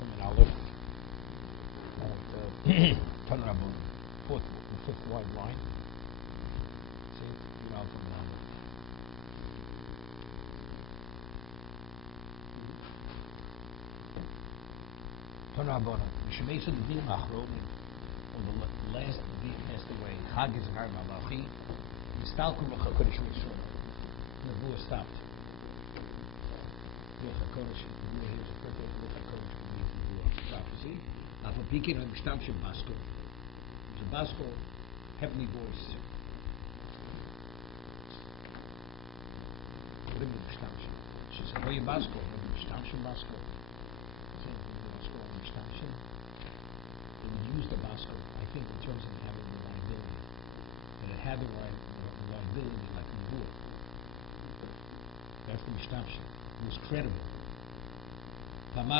from an Aleph. Turn around, the fifth wide line. See, you know, from an Aleph. Turn around, Mishemesa the Bim Achronim, when the last Bim passed away, Chag is Har Malachi, Nistalku Ruach HaKodesh Yisrael. The Nebuah stopped. Ruach HaKodesh, Nebuah, here's a purpose, Ruach HaKodesh, Nebuah prophecy. Now for Pekin, I'm Mishtamshim Basko. There's a Basko, heavenly voice. What do you mean Mishtamshim? She said, oh, you Basko, Mishtamshim Basko. They would use the Basko, I think, in terms of having reliability. But it had the reliability like Nebuah. That's the Mishtamshim. It was credible. And the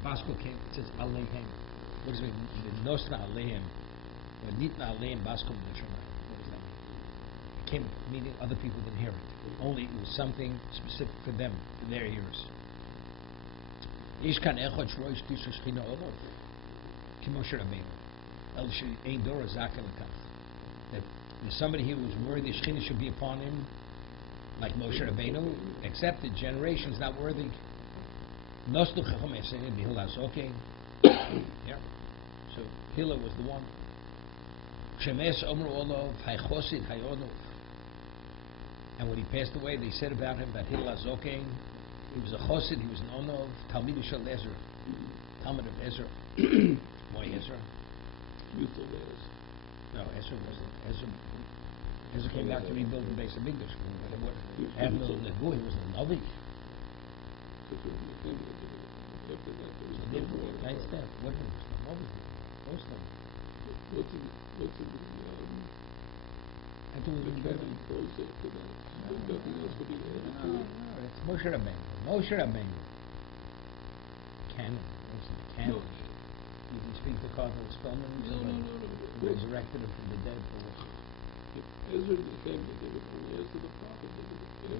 Basko came, it says Alehem. What does it mean? Nosra Alehem. Or Nitna Alehem Basko Min Hashemayim. What does that mean? It came meaning other people didn't hear it. Only it was something specific for them, for their ears. There's somebody here who's worthy the Shekhinah should be upon him, like Moshe Rabbeinu, except the generation's not worthy. Yeah. So Hillel was the one. And when he passed away, they said about him that Hillel Azokein, he was a chosid, he was an Onov, Talmud Shel Ezra, Talmud of Ezra. Why Ezra? No, Ezra wasn't. Ezra came out to rebuild the base of English. After the Nebuah, he was a Navi. I understand. What was the I do it it's Moshe Rabbeinu. Moshe Rabbeinu. Canon. Canon. You can speak to Cardinal Spellman. Resurrected him from the dead. Ezra became the prophet.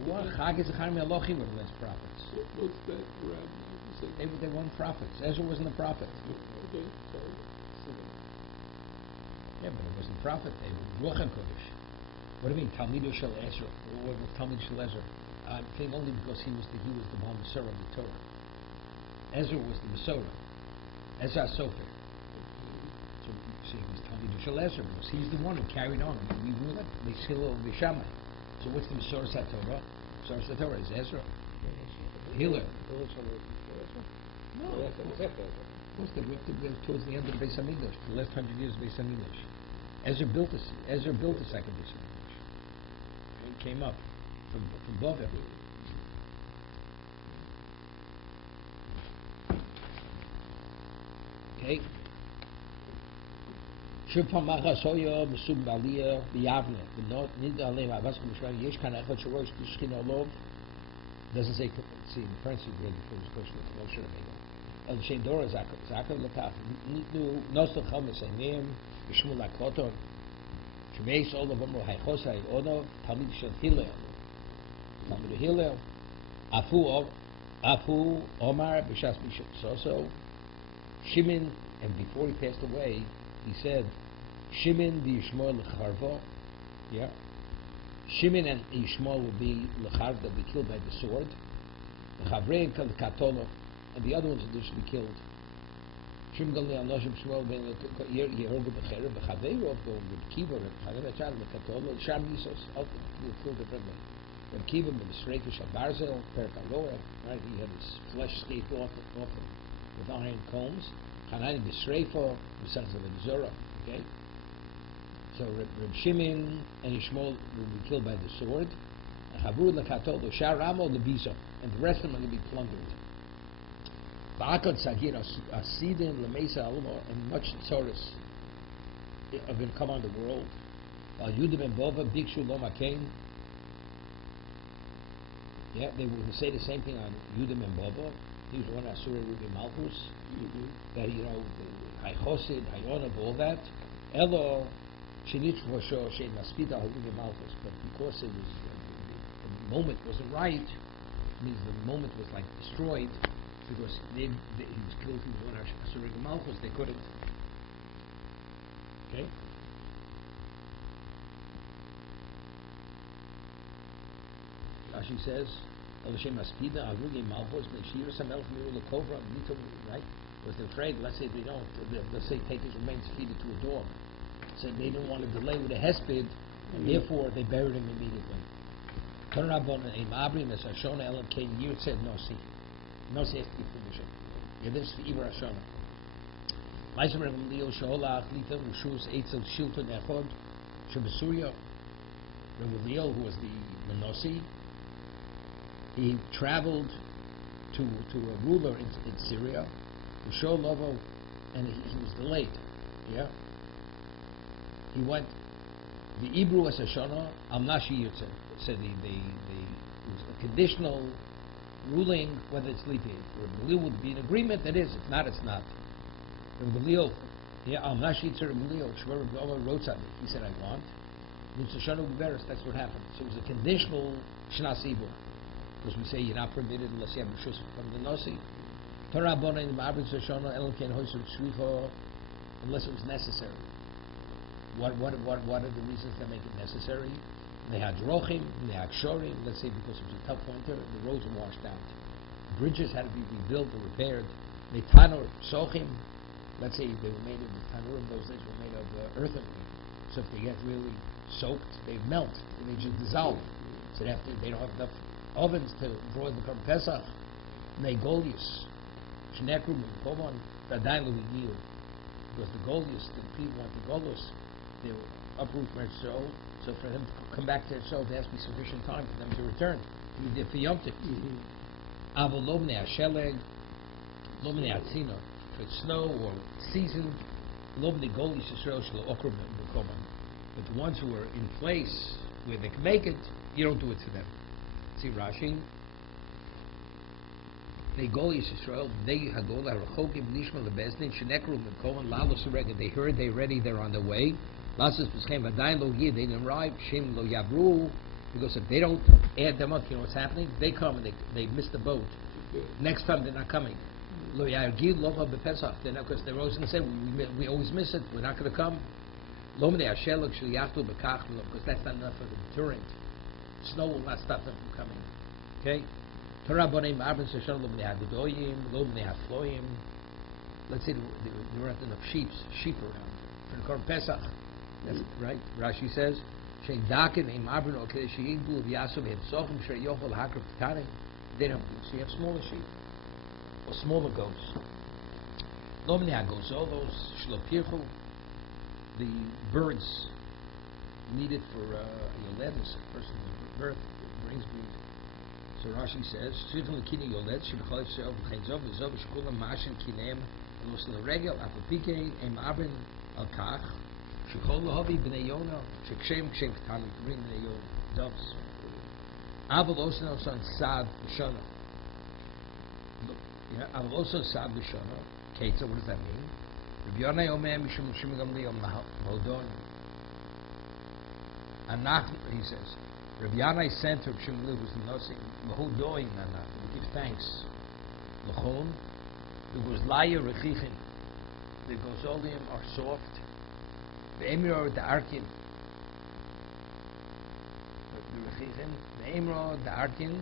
What? Chag is Echad Me'Elohim were the last prophets. What's that rabbi? They weren't prophets. Ezra wasn't a prophet. Okay, sorry. Yeah, but it wasn't a prophet. They were Ruach HaKodesh. What do you mean, Talmud Shel Ezra? What was Talmud Shel Ezra? I'm saying only because he was the Baal Masorah of the Torah. Ezra was the Masorah. Ezra Sofer. So he was Talmud Shel Ezra because he's the one who carried on. We knew that. Hillel Vishamai. So what's the Masorah Torah? Masorah Torah is Ezra. Hillel. No. Of course, they worked towards the end of the Beis Hamikdash, the last 100 years of Beis Hamikdash. Ezra built the second Beis Hamikdash. He came up from Bavel. Okay. שוב פעם מהחסויה מסוג בעלייה ביבנה ולא נדע עליהם אבס במשמעים יש כאן אחד שרואה שתשכין עולוב doesn't say see in parentheses really for this question it's Moshe Rabbeinu El Shem Dora Zakar Lekach Nitnu Nosel Chomes Einim B'Shmul HaKoton Shemeis Olav Omro Haychosai Onov Talmid Shel Hillel Talmid Hillel Afu Omar B'Shas Bishop Soso Shimon and before he passed away he said Shimon v'Yishmael l'charvo, yeah. Shimon and Yishmael will be l'charv, they'll be killed by the sword. L'chavrei l'katolo, and the other ones will just be killed. Shimon gal ne'anoshim Shmuel ben yehogu b'cherev, l'chavei rov go with kiva, l'chavei achad l'katolo, l'sham yisos, will kill differently. Reb Kiva b'misreif shal barzel, perek aloe, right? He had his flesh scraped off with iron combs. Hanan b'sreifa, the sons of Zora. Okay. So Reb Shimon and Yishmael will be killed by the sword. And the rest of them are going to be plundered. And much tzoros are going to come on the world. Yeah, they will say the same thing on Yudim and Bova. He was one Asura Rubi Malchus. That, Haychosid, Hayonah, all that. Elo, Shinich for sure, Shein Maspida, Rubi Malchus. But because it was moment wasn't right, means the moment was like destroyed because he was killed in one Asurig Malchus. They couldn't. Okay. Rashi says, right? Was afraid, let's say they don't, let's say take his remains, feed it to a dog. So they didn't want to delay with a hesped, and therefore they buried him immediately. Said no, see. No, see, has to be permission. Yeah, this is the Iber Hashana. Rabbi Leo, who was the Manosi, he traveled to a ruler in Syria, and he was delayed. Yeah, he went. The Hebrew as Hashana al Nashi Yutze said it was a conditional ruling whether it's leaping. Rabbi Leo would be in agreement. It is. If not, it's not. Rabbi Leo, yeah, al Nashi Yutze Rabbi Leo. Shver Rabbi wrote something. He said, "I want." Lutzashanu Beveris. That's what happened. So it was a conditional Shnas Ibur. Because we say you're not permitted unless you have Rishus from the Nasi. Unless it was necessary. What are the reasons that make it necessary? They had drochim, they had shorim. Let's say because it was a tough winter, the roads were washed out. Bridges had to be rebuilt or repaired. They tanur sochim. Let's say they were made of the tanur in those days were made of earthenware. So if they get really soaked, they melt and they just dissolve. So they don't have enough ovens to avoid the Pesach. They golius. Shnekrum and Kovan, Tadain Louis because the golius, the people want the golos, they were uproot from Eretz. So for them to come back to Eretz, there has to be sufficient time for them to return. To be for Yom Tov. Avo lomne hasheleg, lomne hatzina. If it's snow or season, lomne golius Yisrael shelo okrum b'kovan. But the ones who are in place where they can make it, you don't do it to them. See Rashi. They go Yisrael. They hagol harachokim nishma lebezdin shenekru mekovan lalos rega. They heard they're ready. They're on the way. Lasas b'schem v'dayin lo yid. They didn't arrive. Shem lo yavru. Because if they don't add them up, you know what's happening? They come and they miss the boat. Next time they're not coming. Lo yargid lo b'pesach. They're not because they're always going to say we always miss it. We're not going to come. Lo mnei hashelok shel yachtu b'kach because that's not enough of a deterrent. Snow will not stop them from coming. Okay? Let's say there weren't enough sheep around for the Korban Pesach. That's right. Rashi says, they don't do so you have smaller sheep or smaller goats. All those the birds needed for Yoled, this person with birth brings me. So Rashi says, "Shivim lekini Yoled shebechol Yisrael v'chenzov v'zov v'shkulam ma'ashin kinem v'los l'regel apopike em abin al kach shekol lahavi b'nei Yona shekshem k'tanim bring b'nei Yona doves aval also son sad b'shana aval also sad b'shana Keitza. What does that mean? Rabbi Yonai Omer Mishum Shimon Gamliel Mahodon. Anach, he says, Rabbi Yonai sent Rabbi Shimon Gamliel was noticing Mahodon Anach. We give thanks. Lachon, there was Laya Rechichin. The Gozolium are soft. The Emir the Arkin. The Rechichin, the Emir the Arkin.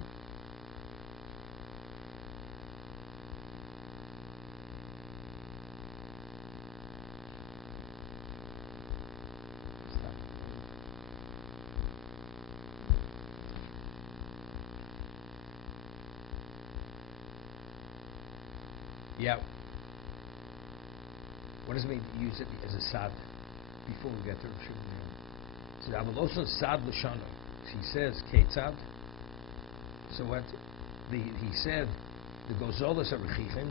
Yeah. What does it mean to use it as a sad before we get to Rav Shimon? So I will also sad l'shana. He says Ketzad. So what? He said the gozolas are rechichin.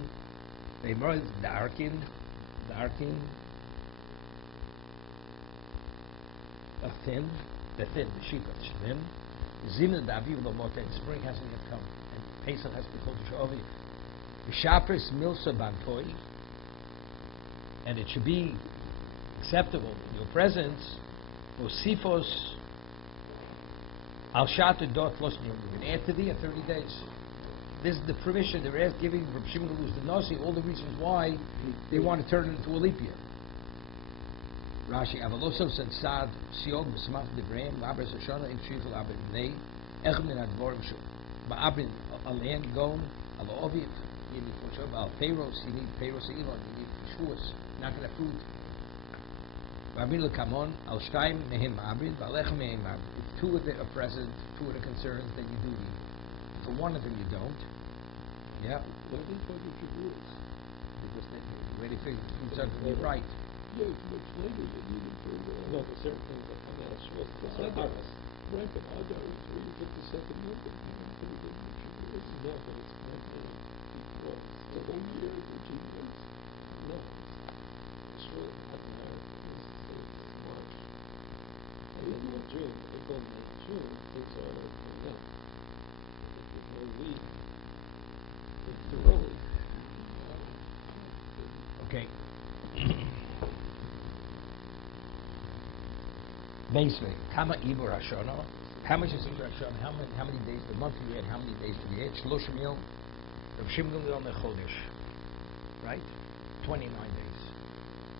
They merged the arkin, are thin. They're thin. The sheep are thin. Zimna daviv l'motet. Spring hasn't yet come, and Pesach has to be called Shavuot. Shapris milsa bantoi, and it should be acceptable in your presence. Osifos Al Shata Dot Losni, you can add to the 30 days. This is the permission they're giving from Shimon who's the Nasi, all the reasons why they want to turn it into a leap year. Rashi, Avalosov said Sad, Siog, Besmach, Devarim, Abba Sashana, in Shifel, Abba Nei, Echem, and Advorim Shul. Ma'abin, Alen, Gon, Al Oviv, you need Foshov, Al Pharaoh, you need Pharaoh Elon, you need Shuas, not going to fruit. Rabin Lekamon, Al Shtaim, Mehim Ma'abin, Valechem, Mehim Ma'abin. If two of them are present, two of the concerns, then you do the. For one of them you don't. Yeah. Why they talk about your rules? Because where they figure fruits are going to be right. Yeah, it's much later you need it for No, there's certain things that come out of Shavuot. There's certain Adar. harvest. Right, but Adar is 352nd month. You don't put it in your rules. No, but it's one year before. The whole year, 13 months. No, it's Shavuot. Adar is March. April, June. April, May, June. Things are going up. If there's no leaf, it's too early. Okay. Basically, Kama Ibur Hashanah. How much is Ibur Hashanah? How many days? The month we had. How many days do we had? Shloshim Yom. Rav Shimon Gamliel Nechodesh. Right. 29 days.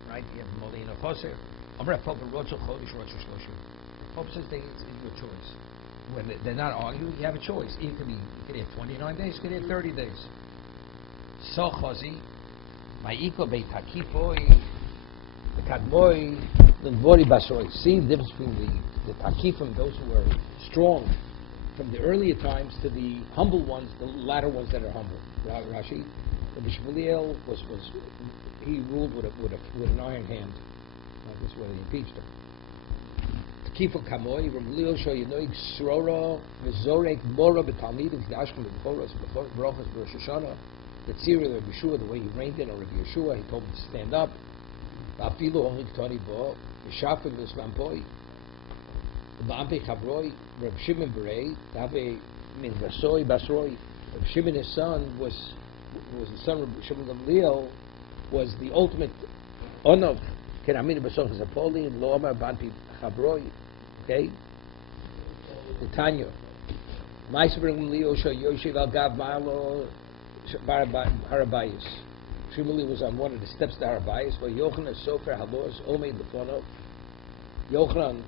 Right. You have Molina Choser. Amar Papa Rotzah Chodesh Rotzah Shloshim. Papa says it's your choice. When they're not arguing, you have a choice. You could have 29 days. You could have 30 days. So Chazi. Ma'iko Beit Hakifoi. The Kadmoi. The Dvori Basoi. See the difference between the Takifim, those who were strong from the earlier times, to the humble ones, the latter ones that are humble. Rashi, the Bishmuliel he ruled with an iron hand. That's where they impeached him. Takifim Kamoi, Ramliel Shoyanoig Srora, Mizorek Mora Betalmidim, Dashkim Bechoros, Brochas, Rosh Hashanah, the Tziri of Yeshua, the way he reigned in, or Rabbi Yeshua, he told him to stand up. Afilu only Tony Bo, Shafim was Vampoi, the Bampe Chabroi, Reb Shimon Berei, Dave Min Rasoi Basroi. Reb Shimon, his son, was the son of Shimon Gamliel, was the ultimate honor. Keramini Basroi Zapoli and Loamar Bampe Chabroi. Okay? The Tanya. Maisber Gamliel Sho Yoshev Al Gav Malo Harabayis. Shimuli was on one of the steps to Harabayis, but Yochanan Sofer Halos Omei Lefonov. Yochanan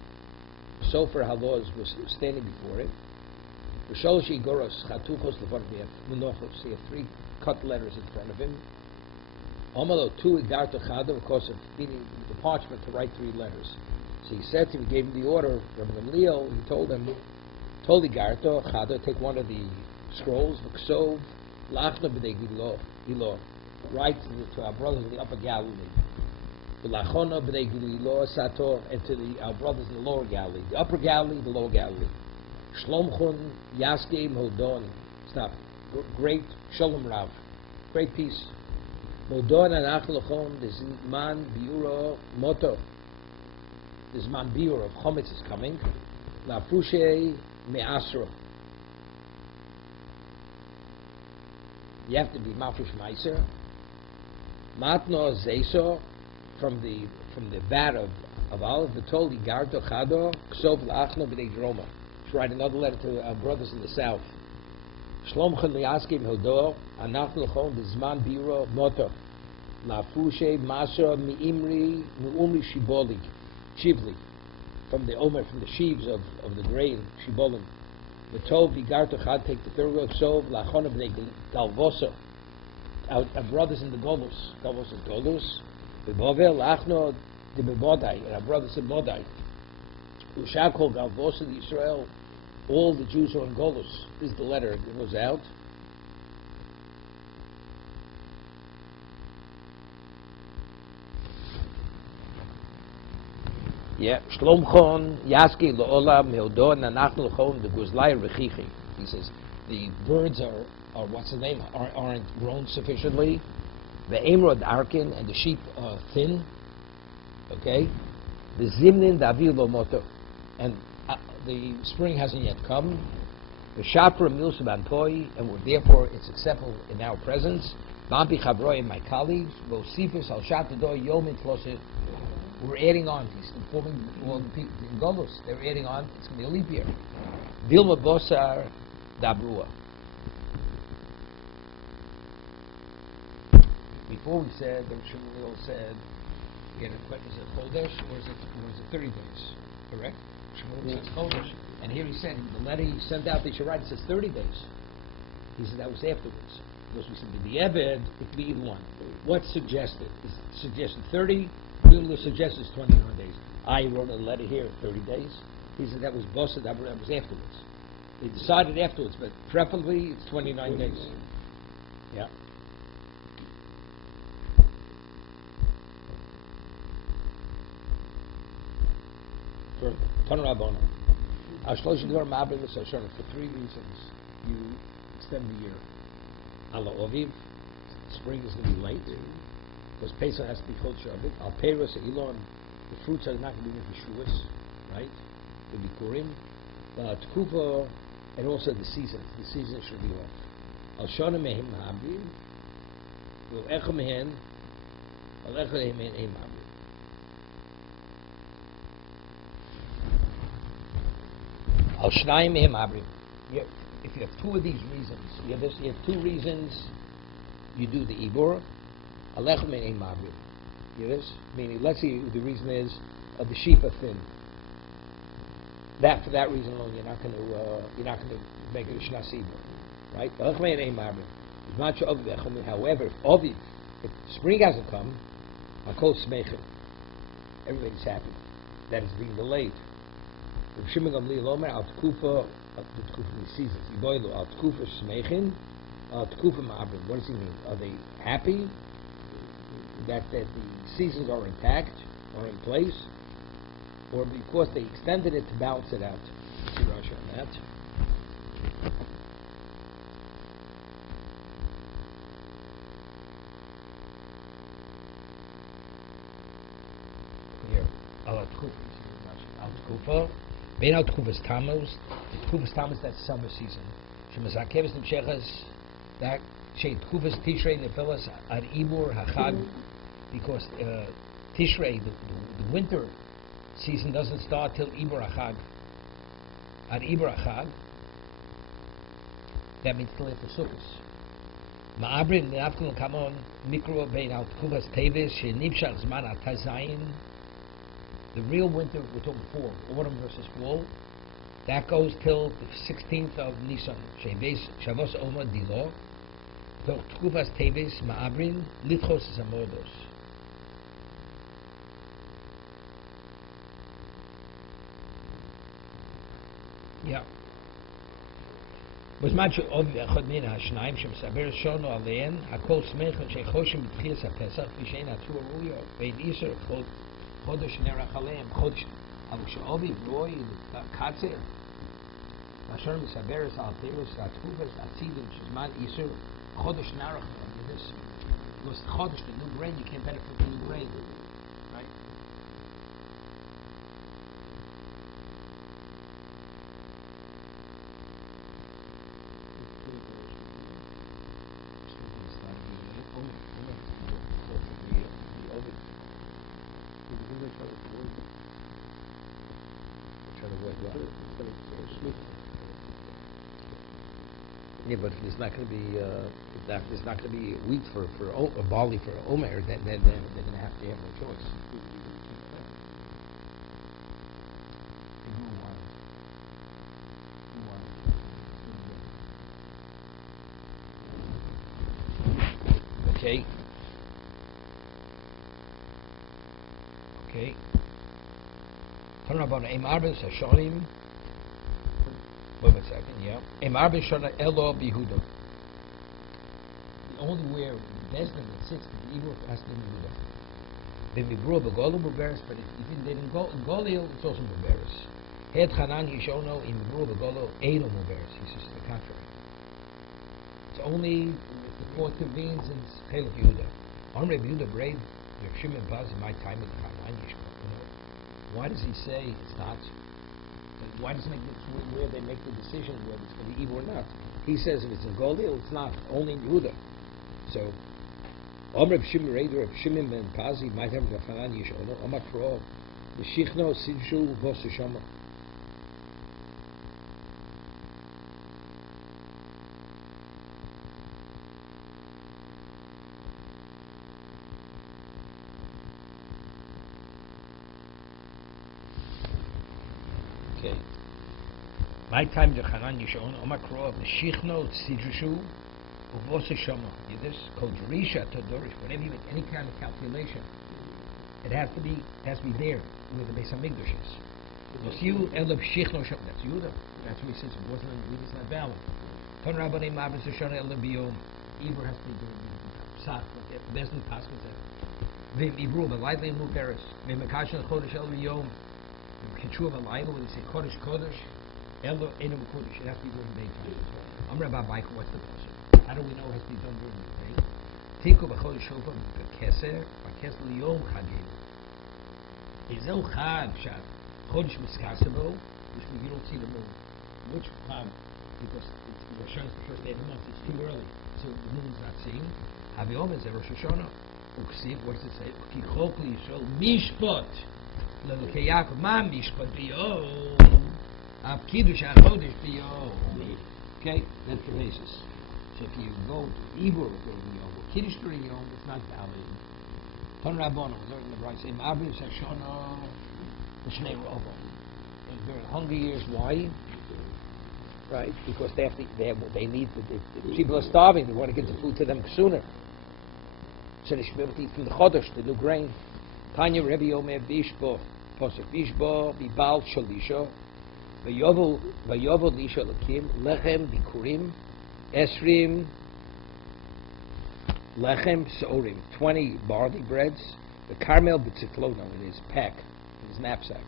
Sofer Halos was standing before it. V'sholosh Igoros Chatuchos Lefonov. We have Munochos. He had 3 cut letters in front of him. Omalo Tu Igarto Chado, of course, of needing the parchment to write 3 letters. So he said to him, he gave him the order from Gamliel. He told Igarto Chado, take one of the scrolls, V'ksov Lachna B'dei Gilo. Write to our brothers in the Upper Galilee, and to our brothers in the Lower Galilee, the Upper Galilee, the Lower Galilee. Shlomchon Yaskeim Hodon. Stop. Great Shalom Rav. Great peace. Hodon Anach Lachon. This man Biura Moto. This man Biura of Chometz is coming. La Fushe Me'asro. You have to be Mafish Meiser. Matno Zeiso, from the vat of olive, Vitoli Gardo Chado, Ksov Lachno B'dei Droma. To write another letter to our brothers in the south. Shlomchen Liaskim Hodo, Anach Lechon, Bizman Biro Moto, La Fushe Maso Mi'imri Nu'umri Shiboli, Shivli, from the Omer, from the sheaves of the grain, Shibolim. Vitol Vigarto Chad, take the third word, Ksov Lachno B'dei Galvoso. Our brothers in the Golus, Golus is Golus, Bebovel, Achno, the Bebodai, and our brothers in Bodai. Ushakol, Galvos in Israel, all the Jews are in Golus. This is the letter, it goes out. Yeah, Shlomchon, Yaski, Loolam, Meodon, Anachno, Lechon, the Guzlai, Rechichi. He says, the birds are what's the name, aren't grown sufficiently. The Amrod Arkin, and the sheep are thin. Okay? The Zimnin Davil Lomoto, and the spring hasn't yet come. The Shapra Milsuban Poi, and therefore it's acceptable in our presence. Bampi Chavroy and my colleagues, Vosifis Al Shatado Yomit Flosit. We're adding on. He's informing all the people in Golos. They're adding on. It's going to be a leap year. Dilma Bosar Dabrua. Before we said, the Shmuel said, is it Chodesh or is it 30 days? Correct? Shmuel says Chodesh. And here he said, the letter he sent out, they should write, it says 30 days. He said that was afterwards. Because we said, the Eved, it could be either one. What's suggested? Is suggested 30, Shmuel suggested 29 days. I wrote a letter here, 30 days. He said that was Bosa, that was afterwards. They decided afterwards, but preferably it's 29 days. Yeah. For 3 reasons you extend the year. Ala Oviv, spring is going to be late, because Pesach has to be called Shabbat. Al Peiros Elon, the fruits are not going to be with the Shuas, right? Will be Purim. Tkuva, and also the seasons. The seasons should be off. Al Shana Mehim Habib, Will Echa Mehen, Al Echa Mehen Eim Habib. Al Shnayim Mehim Habib. If you have 2 of these reasons, you have 2 reasons, you do the Ibor. Al Echa Mehen Eim Habib. You have this? Meaning, let's see, the reason is the sheep are thin. That for that reason alone, you're not going to make it a shnas ibor, right? However, if spring hasn't come, everybody's happy that it's being delayed. The seasons. What does he mean? Are they happy that the seasons are intact or in place? Or because they extended it to balance it out. See Rashi on that. Here, Al Tkufa. Bein Al Tkufas Tammuz. Tkufas Tammuz, that's summer season. Shemazakeves Nimshechas. That Shei Tkufas Tishrei Nefilas Ad Ibur Hachag. Because Tishrei, the winter season doesn't start till Ibur Achag. At Ibur Achag, that means till after Sukkot. Ma'abrin Nafkul Kamon Mikro Bein Al Tkuvas Tevis Shenivshach Zman Al Tazayin. The real winter we're talking fall, autumn versus fall. That goes till the 16th of Nisan. Shavos Oma Dilo. Tkuvas Tevis Ma'abrin Litchos Zamodos. Yeah. Was much of אחד מן השניים שמסבר שונו עליהן, הכל שמח שחושם בתחילת הפסח, ושאין התור ראויה, ואין איסר חודש נערך עליהם, חודש, אבל כשאוביב רוי קצר, אשר מסברס על פירוס התקופת הצילים, שזמן איסר, חודש נערך עליהם. This was חודש, the new grain, you can't benefit from the new grain. Right? Yeah, but if there's not going to be there's not going to be wheat for barley for Omer, then they're going to have no choice. Okay. Okay. Talking about Aim Arbis Hashonim. Wait a second, yeah. Aim Arbis Shona Elo Bihuda. The only where the Bezdin that sits to the evil has to be Yehuda. Then we grew up a Golem Beberis, but if they didn't go in Golil, it's also Beberis. Het Hanan Yishono in the grew up a Golil, Edo Beberis. He says the contrary. It's only if the court convenes in Chelek Yehuda. On Reb Yehuda Braid, Reb Shimon Baz in my time in the Hanan Yishko. Why does he say it's not? Why does it make it where they make the decision whether it's going to be evil or not? He says if it's in Golil, it's not. Only in Yehuda. So, Reb Shimon Braid, Reb Shimon ben Pazi might have the Hanan Yishko. Omar Pro, the Shichno Sidshu Vos Shama. Okay. My time to Hanan Yishon, Omakro, the Shichno, Tzidrishu, Uvosa Shoma. This called Jerisha to Dorish. Whenever you make any kind of calculation, it has to be there where the Beis Hamikdash is. You'll see you Elab Shichno Shom. That's Yudah. That's what he says. It wasn't on the it's not valid. Ton Rabbanei Mabes Shona Elab Biyom. Ibor has to be doing Psach. The best in the Pasuk is that. Vim Ibru, but lightly in Luperis. Vim Makashan Chodesh Elab Biyom. Kitchu of a Laila, when they say Kodesh Kodesh, Elo Enum Kodesh, it has to be during the daytime as well. I'm Rabbi Michael, what's the question? How do we know it has to be done during the day? Tiku b'chodesh shofar b'keser, b'keser liyom chagim. Ezel chag shat, chodesh miskasebo, which means you don't see the moon. Which chag? Because Rosh Hashanah is the first day of the month, it's too early, so the moon's not seen. Haviyom is Rosh Hashanah. Uksiv, what does it say? Ki chok li yishol mishpot. Okay, Yaakov, ma mishpat biyom, av kiddush hachodesh biyom. Okay, that's the basis. So if you go to Ibor during Yom, or Kiddush during Yom, it's not valid. Ton Rabbanon, we learned in the Brayso, im Avrim Sashona, l'shnei rovo. And during hunger years, why? Right, because they need, the people are starving, they want to get the food to them sooner. So they should be able to eat from the chodesh, the new grain. Tanya Rebbe Omer Bishbo, Posek Bishbo, Bibal Shalisho, Vayovel Lisha Lakim, Lechem Bikurim, Esrim, Lechem Sorim, 20 barley breads, the Carmel B'tziklono in his pack, in his knapsack.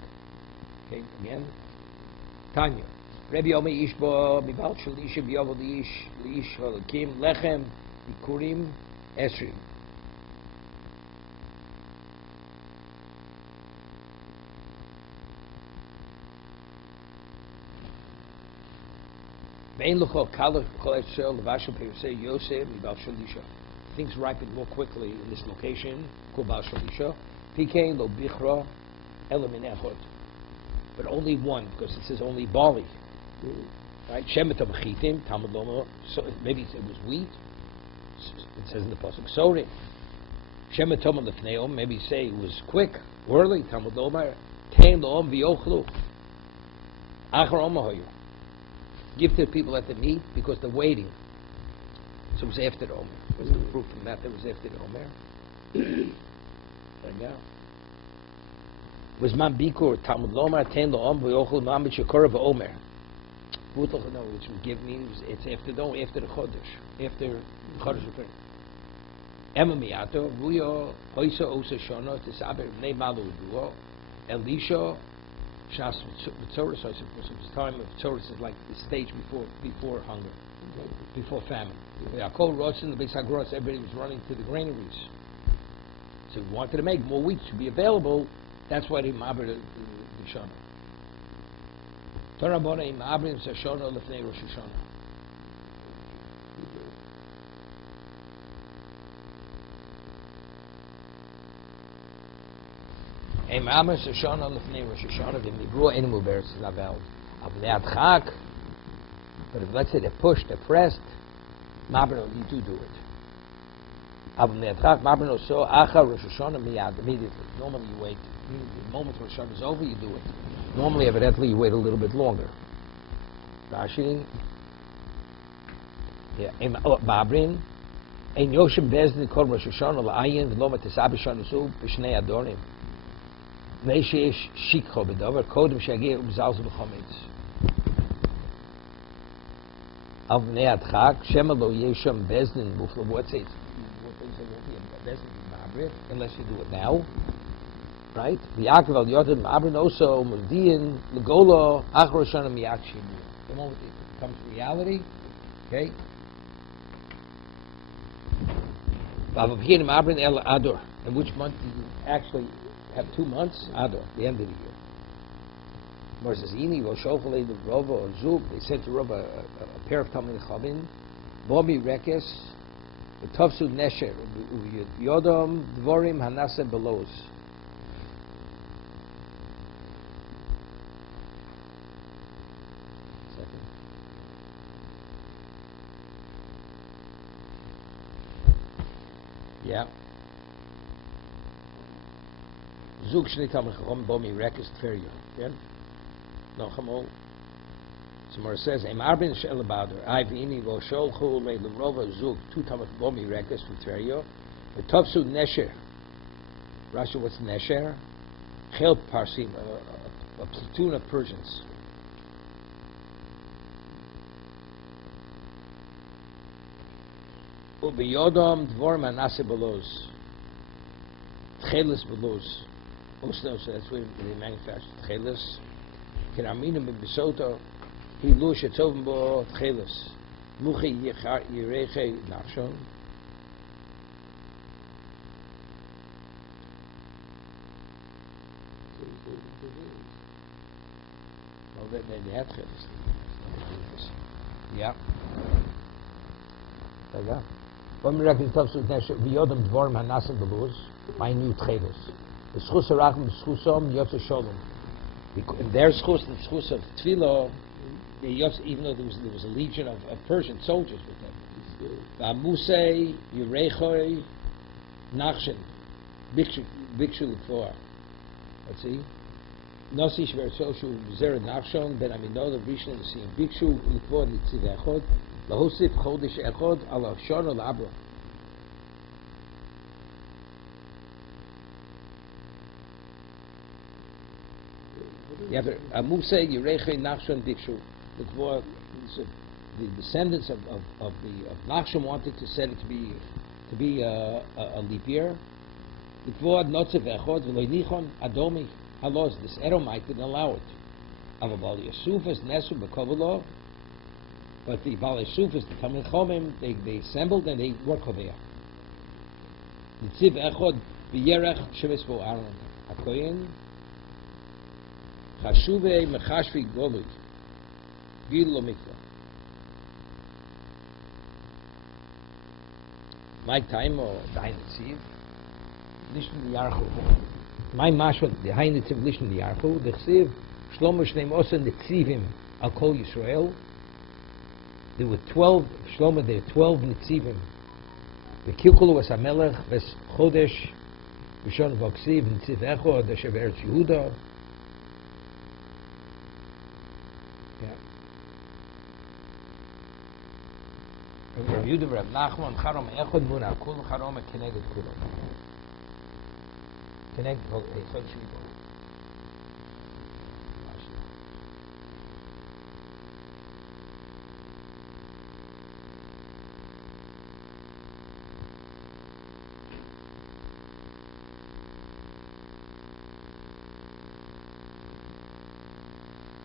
Okay, again. Tanya Rebbe Omer Ishbo, Bibal Shalisho, Vayovel Lisha Lakim, Lechem Bikurim, Esrim. Things ripen more quickly in this location. But only one, because it says only barley. Right? So maybe it was wheat. It says in the pasuk sori. Maybe say it was quick, early. Give to the people that they meet because they're waiting. So it was after the Omer. What's the proof from that? It was after the Omer. There you go. Was man bikur Talmud lomar ten lo om v'yochel man b'shekora v'omer. Which would give me it's after the Chodesh. After Chodesh return. Emma miato vuyo hoisa osa shona tisaber bnei malu duo Elisha. Shas Tzoros, so the time of Tzoros is like the stage before hunger, before famine. Yaakov Rosh in the Beis Hagros, everybody was running to the granaries. So we wanted to make more wheat to be available. That's why they mabed the Shana. Torah Bona im Abrim Sashona lefnei Rosh Hashanah. Im Abrim Sashona lefnei Rosh Hashanah v'nibru enu muberes lavel. Avnei Adchak. But if let's say they're pushed, they're pressed, Mabno, you do it. Avnei Adchak Mabno so achar Rosh Hashanah miyad immediately. Normally you wait. The moment Rosh Hashanah is over, you do it. Normally, evidently, you wait a little bit longer. Rashi. Yeah. Babrin. Ein Yoshim Bezdin Kol Rosh Hashanah la'ayin v'lo matisab b'shanu b'shnei adorim. Nei sheyesh shikho b'dover kodem she'agir u'b'zalz b'chometz. Avnei Adchak Shema lo yesham Bezdin muflo. What's it? Bezdin unless you do it now. Right? The Yaakov al Yotam Abrin also Mudin Legolo Achrosh Shana Miyakshim. The moment it becomes reality, okay? Vavavhinim Abrin El Ador. In which month do you actually have 2 months? Ador, the end of the year. Morzazini, Roshofale, the Rova or Zub, they sent to Rova a pair of Talmud Chavin, Bomi Rekes, the Tavsud Nesher, Yodom, Devarim, Hanase Belos. Yeah. Zug Shnei Talmud Chacham Bomi Rekes Tferya. Yeah. No chamo. Somewhere says, "Im arbin shel bader, I v'ini vo shol chul le lemrova zug tu tamach bomi rekas from Tverio, the topsu nesher." Rashi, what's nesher? Chel parsim, a platoon of Persians. Ubiyodom dvorim anase belos, chelis belos. Also, so that's where they manufacture chelis. Keraminim b'bisoto, hilu shetovim bo chelis. Muchi yireche nachshon. Well, they had chelis. Yeah. Yeah. When we reckon Tavsu Nesher, V'yodam Dvorim Hanasim Beluz, my new tchelis. The schus arachim schusom yotze sholom. In their schus, the schus of Tefillah, even though there was a legion of Persian soldiers with them. V'amusei yirechoi nachshin bikshu l'kfor. Let's see. Nosi shver soshu zera nachshon ben aminoda rishon l'siyim bikshu l'kfor l'tziv echod lahosif chodesh echod ala shon al abra. You have Amusei Yerechei Nachshon Dikshu. The descendants of Nachshon wanted to set it to be a leap year. The Kvoad Notzev Echod V'Loinichon Adomi Halos. This Edomite didn't allow it. Avabal Yasufas Nesu B'Kovalo. But the Bal Yasufas, the Talmud Chomim, they assembled and they worked over there. The Tziv Echod V'Yerech Shemes Bo Aaron Hakoyin. Chashuve mechashvi golud, gilo mikvah. My time or the Heinetziv, lishn the Yarchu. My mashal the Heinetziv lishn the Yarchu. The Chsiv Shlomo Shneim Osen Netzivim al Kol Yisrael. There were 12 Shlomo. There were 12 Netzivim. The Kilkul was Hamelech Ves Chodesh Rishon V'Ksiv Netziv Echod Asher Eretz Yehuda. Rabbi Yehuda Rabbi Nachman Charom Echod Muna Kul Charom Keneged Kulo. Keneged Echod Shvibo.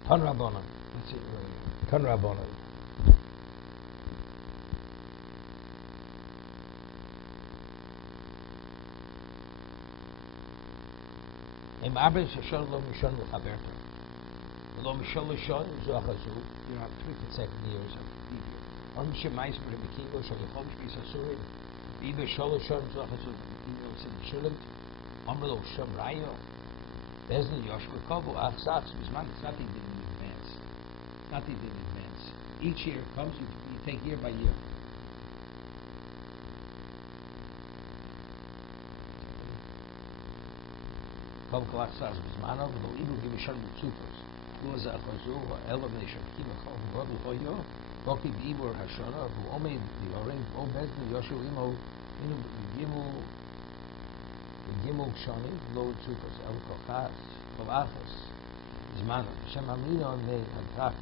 Ton Rabbana. That's it. Ton Rabbana. Im Abel Shashon Lo Mishon L'Chaberta. Lo Mishon L'Shon Zochazu. You have 3 consecutive years of Biblia. On Shemais B'Rebekigo Shal Yechom Shvis Asurim. Ibe Shol Shon Zochazu. Ibe Sim Shulim. Amrlo Shem Rayo. Bezni Yoshua Kobo Achsach Bisman. It's not that he did in advance. It's not that he did in advance. Each year comes, you take year by year. Kobo Achsach Bismanov. Lo Ibu Gibishon Mutzufos. Luza Achazu. Elam Neshon Kiva Kobo Robu Hoyo. Boki Bibur Hashona. Who Omed Yoring. O Bezni Yoshua Imo. Inu Gimu. Gimel Shoni, Lo Tzufos, El Kochas, Kolachos, Zman, Shem Amino, Ne Hadrak.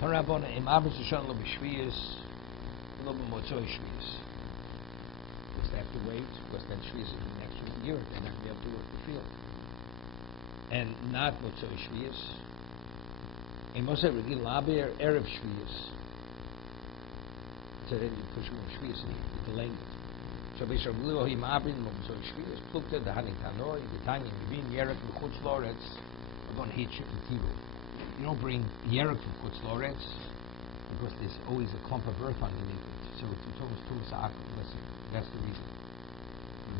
Torabona, Im Abba Shishon Lo B'Shviyas, Lo B'Motzoi Shviyas. Because they have to wait, because then Shviyas is the next year, they're not going to be able to work the field. And not Motzoi Shviyas. Im Moshe Regil Laber, Erev Shviyas. So then you push more shviyas and you delay it. So Bishop Blue, he mabrin, so shviyas, plukta, the hanik tanoi, the tanya, yivin, yerek, and chutz loretz, are going to hit you with tiru. You don't bring yerek from chutz loretz, because there's always a clump of earth underneath it. So it's almost too sa'ak, that's the reason.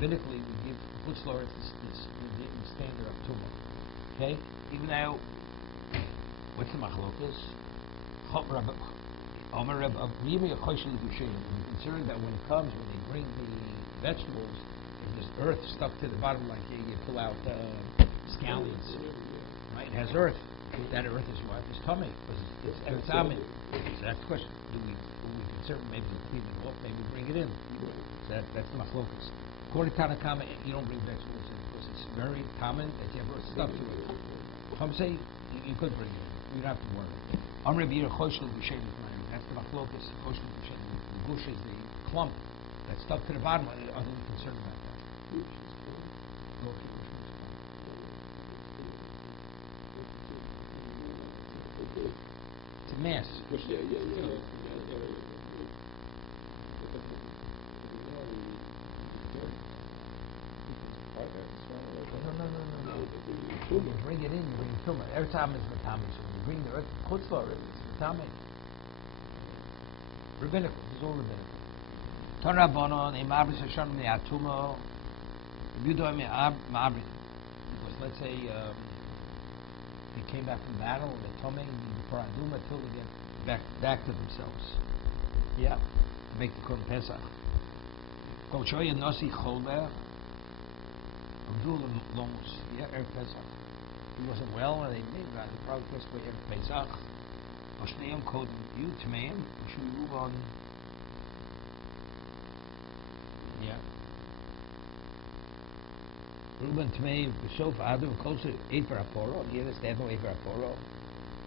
Rabbinically, we give chutz loretz this standard of tumah. Okay? Even now, what's the machlokas? Considering that when it comes, when they bring the vegetables, there's earth stuck to the bottom, like you pull out scallions, right? It has earth. That earth is what? It's tummy. It's amen. So that's the question. Do we consider maybe clean it off, maybe bring it in? So that's the machlokas. According to Tanakama, you don't bring vegetables in because it's very common that you have earth stuck to it. Some say you could bring it in. You don't have to worry. That's the machlokas. The gush is the clump that's stuck to the bottom. Are they concerned about that? It's a mass. No. You bring it in, you bring tumah. Every time it's matame. So when you bring the earth, chutzlar, it's matame. Rabbinical. It's all rabbinical. Ton Rabbanon, Imabris Hashem Me'atuma, Yudoy Me'abrin. Because let's say they came back from battle, and they're toming the paraduma till they get back to themselves. Yeah, to make the Korban Pesach. Kol Shoya Nosi Cholber, Abdul Lomus, yeah, Erev Pesach. He wasn't well, and they probably passed away Erev Pesach. Oshneim Kodem Yu Tmeim, should we move on? Yeah. Ruben Tmeim, Sof Adam, closer Efer Aporo, you understand no Efer Aporo?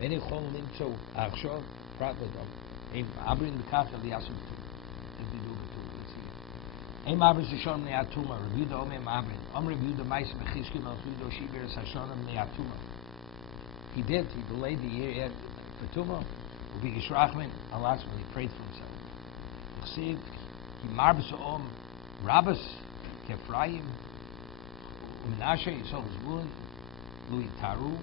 Many Cholim, so Achshor, Pratodom, Aim Abrin the Kachel, the Yasum, if we do it too, Aim Abrin Sashon Neatuma, review the Omem Abrin, review the Mais Mechishkim, Alfido Shibir Sashonam Neatuma. He did, he delayed the year for Tuma, Ubi Yishrachmin, alas, when he prayed for himself. Chsiv, he marbs Om, Rabbis, Kefraim, Menashe, Yisol Zvulun, Louis Taru.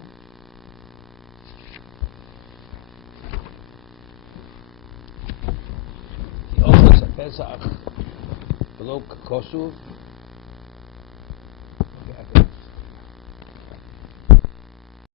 He also Pesach below Kosuv.